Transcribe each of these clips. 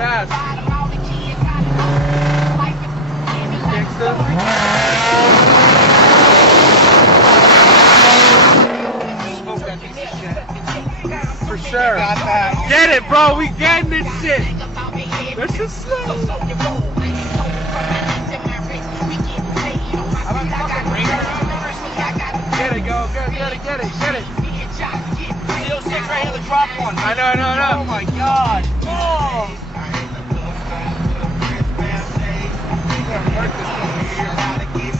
fast. Smoke that piece of shit. For sure. Got that. Get it, bro. We getting this shit. This is slow. How about fucking radar? Get it, go. Get it. CO6 right here, the drop one. I know. Oh my god. Oh.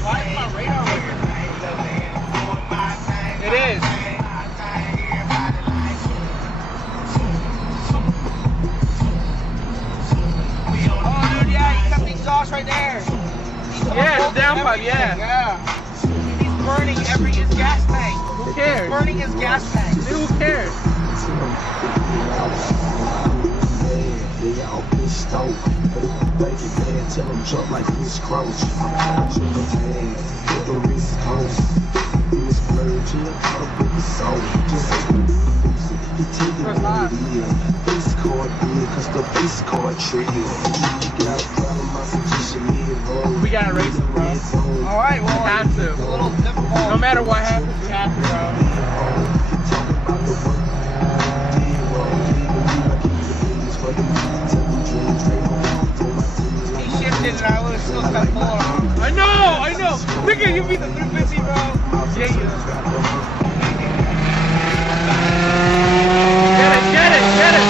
Why is my radar working? It is. Oh dude, yeah, he cut the exhaust right there. Yeah, it's downpipe, yeah. He's burning his gas tank. Who cares? He's burning his gas tank. Dude, who cares? We gotta race it, bro. Alright, well, We have to. it's a little difficult. No matter what happens, we have to, bro. He shifted and I would have still kept pulling on. I know. Look at you be the 350, bro. Yeah. Get it.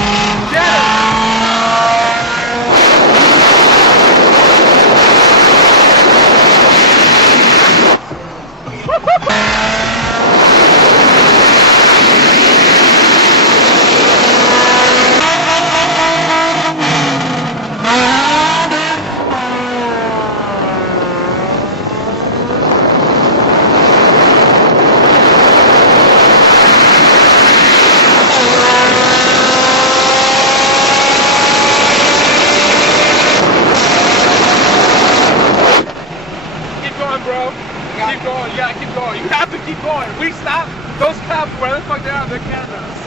Keep going. You gotta keep going. You have to keep going. If we stop, those cops, where the fuck they are, they're cameras.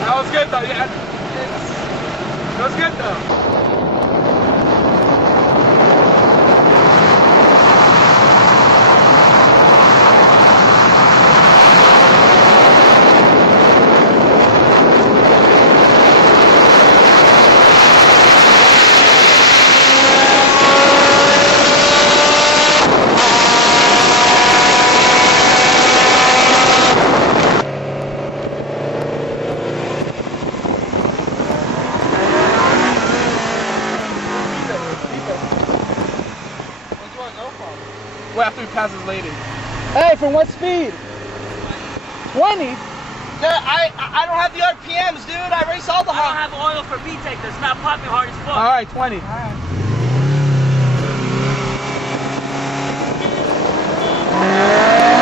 That was good though. Yeah, that was good though. Well, after we pass this lady. Hey, from what speed? 20? I don't have the RPMs, dude. I race all the I don't have oil for VTEC. That's not popping hard as fuck. Alright, 20. Alright.